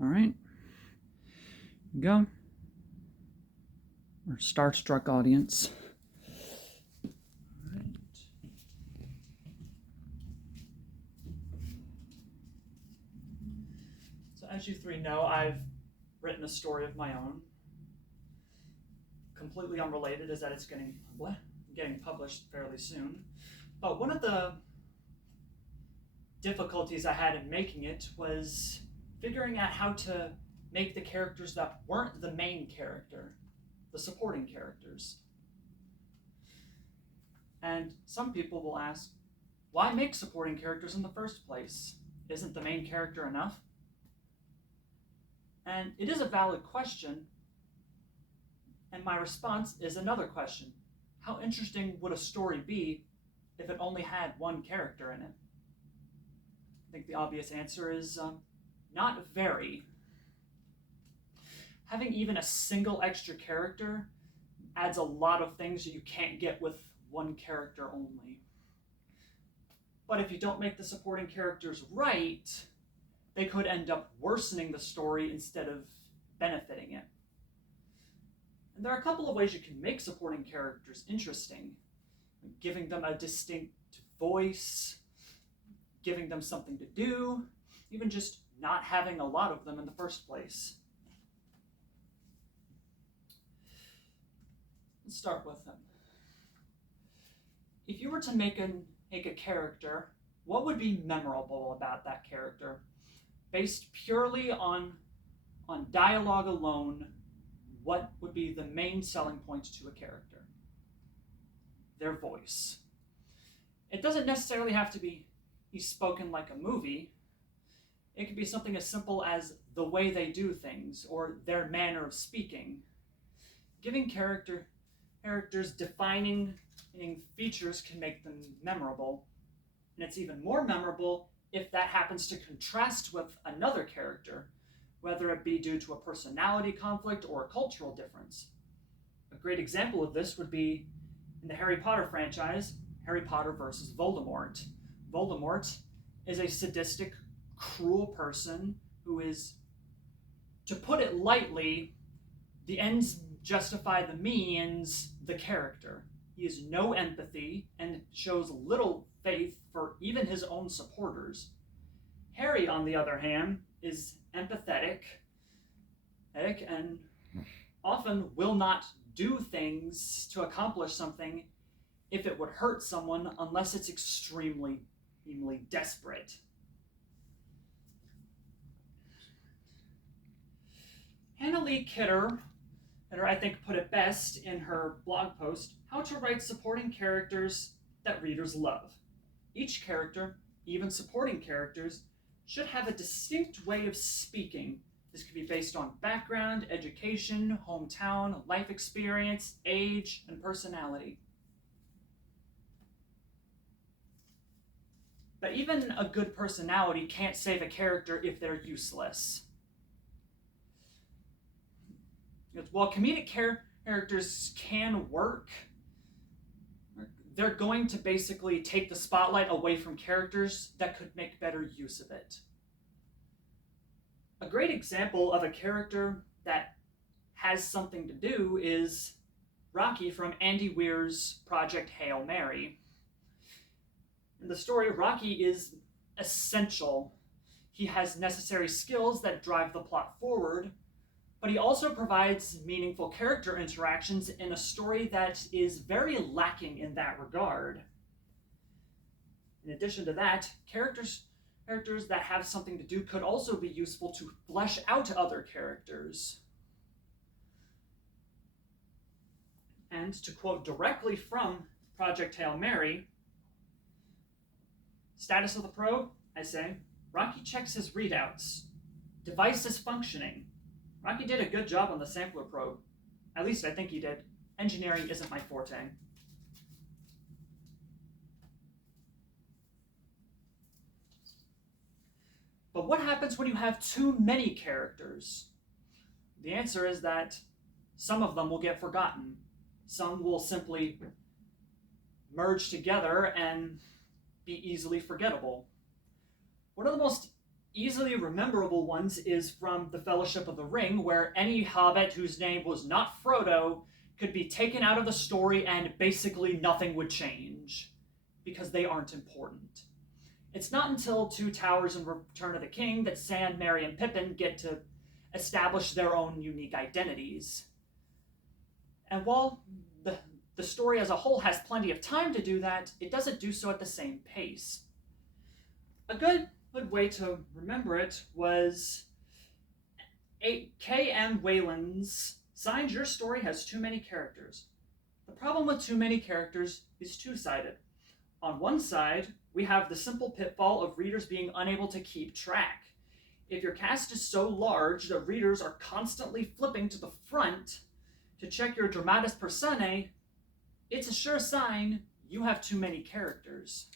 All right, go. Our starstruck audience. All right. So, as you three know, I've written a story of my own. Completely unrelated is that it's getting published fairly soon. But one of the difficulties I had in making it was figuring out how to make the characters that weren't the main character, the supporting characters. And some people will ask, why make supporting characters in the first place? Isn't the main character enough? And it is a valid question, and my response is another question. How interesting would a story be if it only had one character in it? I think the obvious answer is not very. Having even a single extra character adds a lot of things that you can't get with one character only. But if you don't make the supporting characters right, they could end up worsening the story instead of benefiting it. And there are a couple of ways you can make supporting characters interesting. Giving them a distinct voice, giving them something to do, even just not having a lot of them in the first place. Let's start with them. If you were to make a character, what would be memorable about that character? Based purely on dialogue alone, what would be the main selling point to a character? Their voice. It doesn't necessarily have to be spoken like a movie. It could be something as simple as the way they do things or their manner of speaking. Giving characters defining features can make them memorable, and it's even more memorable if that happens to contrast with another character, whether it be due to a personality conflict or a cultural difference. A great example of this would be in the Harry Potter franchise, Harry Potter versus Voldemort. Voldemort is a sadistic, cruel person who is, to put it lightly, the ends justify the means, the character. He has no empathy and shows little faith for even his own supporters. Harry, on the other hand, is empathetic and often will not do things to accomplish something if it would hurt someone unless it's extremely desperate. Hannah Lee Kidder, I think, put it best in her blog post, How to Write Supporting Characters That Readers Love. Each character, even supporting characters, should have a distinct way of speaking. This could be based on background, education, hometown, life experience, age, and personality. But even a good personality can't save a character if they're useless. While comedic characters can work, they're going to basically take the spotlight away from characters that could make better use of it. A great example of a character that has something to do is Rocky from Andy Weir's Project Hail Mary. In the story, Rocky is essential. He has necessary skills that drive the plot forward, but he also provides meaningful character interactions in a story that is very lacking in that regard. In addition to that, characters that have something to do could also be useful to flesh out other characters. And to quote directly from Project Hail Mary, status of the probe, I say, Rocky checks his readouts. Device is functioning. Rocky did a good job on the sampler probe. At least I think he did. Engineering isn't my forte. But what happens when you have too many characters? The answer is that some of them will get forgotten. Some will simply merge together and be easily forgettable. One of the most easily rememberable ones is from The Fellowship of the Ring, where any hobbit whose name was not Frodo could be taken out of the story and basically nothing would change because they aren't important. It's not until Two Towers and Return of the King that Sam, Merry, and Pippin get to establish their own unique identities. And while the story as a whole has plenty of time to do that, it doesn't do so at the same pace. A good way to remember it was K.M. Whalen's Signs Your Story Has Too Many Characters. The problem with too many characters is two-sided. On one side, we have the simple pitfall of readers being unable to keep track. If your cast is so large that readers are constantly flipping to the front to check your dramatis personae, it's a sure sign you have too many characters.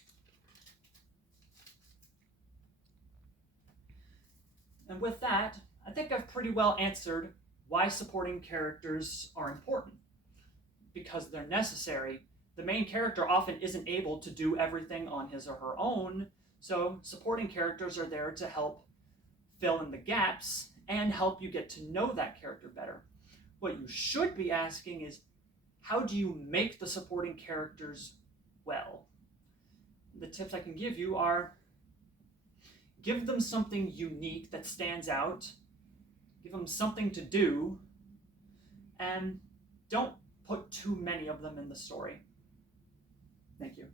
And with that, I think I've pretty well answered why supporting characters are important. Because they're necessary. The main character often isn't able to do everything on his or her own, so supporting characters are there to help fill in the gaps and help you get to know that character better. What you should be asking is, how do you make the supporting characters well? The tips I can give you are, give them something unique that stands out, give them something to do, and don't put too many of them in the story. Thank you.